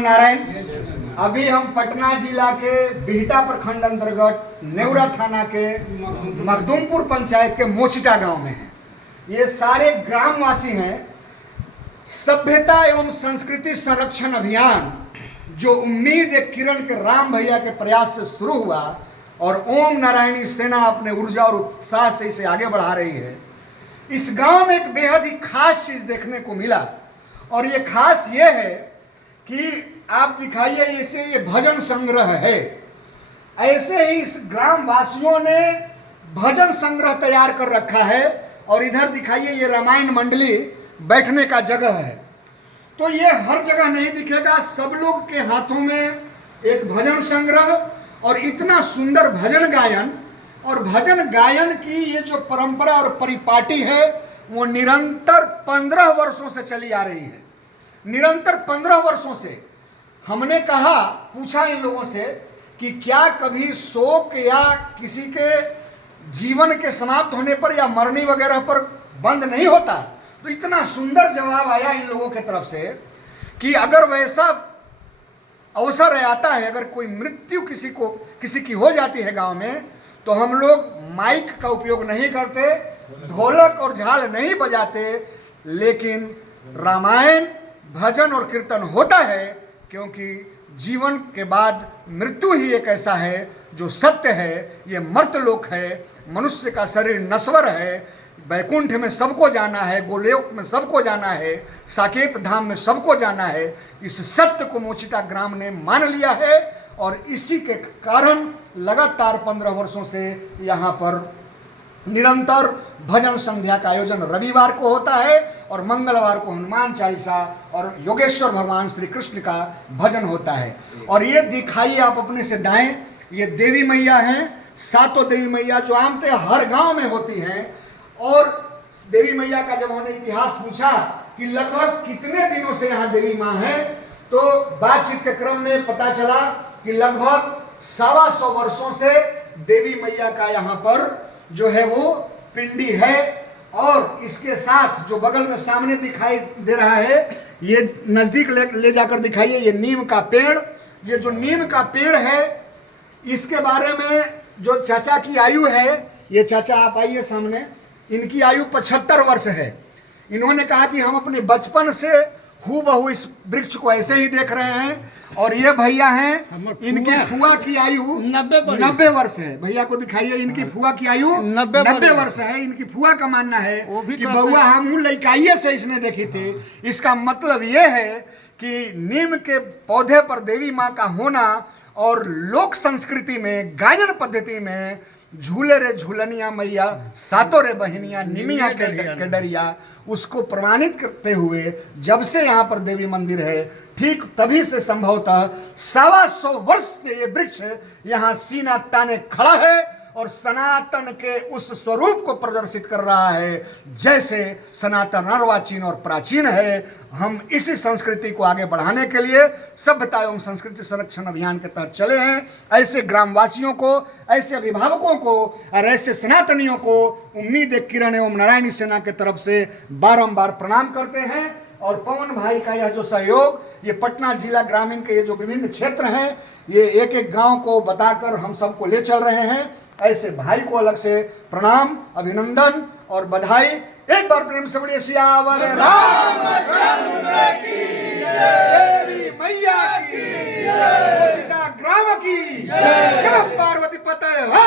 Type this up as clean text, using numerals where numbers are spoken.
नारायण। अभी हम पटना जिला के बिहटा प्रखंड अंतर्गत नेवरा थाना के मखदूमपुर पंचायत के मोचिटा गांव में हैं। ये सारे ग्रामवासी हैं। सभ्यता एवं संस्कृति संरक्षण अभियान जो उम्मीद एक किरण के राम भैया के प्रयास से शुरू हुआ और ओम नारायणी सेना अपने ऊर्जा और उत्साह से इसे आगे बढ़ा रही है। इस गांव में एक बेहद ही खास चीज देखने को मिला और ये खास ये है कि आप दिखाइए, ऐसे ये भजन संग्रह है। ऐसे ही इस ग्रामवासियों ने भजन संग्रह तैयार कर रखा है और इधर दिखाइए ये रामायण मंडली बैठने का जगह है। तो ये हर जगह नहीं दिखेगा। सब लोग के हाथों में एक भजन संग्रह और इतना सुंदर भजन गायन, और भजन गायन की ये जो परंपरा और परिपाटी है वो निरंतर 15 वर्षों से चली आ रही है। निरंतर 15 वर्षों से हमने कहा, पूछा इन लोगों से कि क्या कभी शोक या किसी के जीवन के समाप्त होने पर या मरनी वगैरह पर बंद नहीं होता? तो इतना सुंदर जवाब आया इन लोगों की तरफ से कि अगर वैसा अवसर आता है, अगर कोई मृत्यु किसी की हो जाती है गांव में, तो हम लोग माइक का उपयोग नहीं करते, ढोलक और झाल नहीं बजाते, लेकिन रामायण भजन और कीर्तन होता है, क्योंकि जीवन के बाद मृत्यु ही एक ऐसा है जो सत्य है। ये मर्तलोक है, मनुष्य का शरीर नश्वर है, वैकुंठ में सबको जाना है, गोलोक में सबको जाना है, साकेत धाम में सबको जाना है। इस सत्य को मोचिटा ग्राम ने मान लिया है और इसी के कारण लगातार 15 वर्षों से यहाँ पर निरंतर भजन संध्या का आयोजन रविवार को होता है और मंगलवार को हनुमान चालीसा और योगेश्वर भगवान श्री कृष्ण का भजन होता है। और ये दिखाइए आप अपने से दाएं, ये देवी मैया हैं, सातों देवी मैया जो आमतः हर गांव में होती हैं। और देवी मैया का जब हमने इतिहास पूछा कि लगभग कितने दिनों से यहाँ देवी माँ है, तो बातचीत के क्रम में पता चला कि लगभग 125 वर्षों से देवी मैया का यहाँ पर जो है वो पिंडी है। और इसके साथ जो बगल में सामने दिखाई दे रहा है, ये नजदीक ले जाकर दिखाइए, ये नीम का पेड़। ये जो नीम का पेड़ है, इसके बारे में जो चाचा की आयु है, ये चाचा आप आइए सामने, इनकी आयु 75 वर्ष है। इन्होंने कहा कि हम अपने बचपन से हूबहू इस वृक्ष को ऐसे ही देख रहे हैं। और ये भैया हैं, इनकी फुआ की आयु 90 वर्ष है। भैया को दिखाइए, इनकी फुआ की आयु 90 वर्ष है। इनकी फुआ का मानना है कि बउआ हम लइकाइए से इसने देखी थी। इसका मतलब ये है कि नीम के पौधे पर देवी माँ का होना और लोक संस्कृति में गायन पद्धति में झूले रे झूलनिया मैया, सातों रे बहनिया, निमिया के डरिया, उसको प्रमाणित करते हुए जब से यहाँ पर देवी मंदिर है, ठीक तभी से संभवतः 125 वर्ष से ये वृक्ष यहाँ सीना ताने खड़ा है और सनातन के उस स्वरूप को प्रदर्शित कर रहा है जैसे सनातन अर्वाचीन और प्राचीन है। हम इसी संस्कृति को आगे बढ़ाने के लिए सभ्यता एवं संस्कृति संरक्षण अभियान के तहत चले हैं। ऐसे ग्रामवासियों को, ऐसे अभिभावकों को और ऐसे सनातनियों को उम्मीद एक किरण एवं नारायणी सेना के तरफ से बारंबार प्रणाम करते हैं। और पवन भाई का यह जो सहयोग, ये पटना जिला ग्रामीण के ये जो विभिन्न क्षेत्र हैं, ये एक एक गांव को बताकर हम सबको ले चल रहे हैं। ऐसे भाई को अलग से प्रणाम, अभिनंदन और बधाई। एक बार प्रेम से बोलिए सियावर रामचंद्र की जय, देवी मैया की जय, मोचिटा ग्राम की जय, पार्वती पते हो।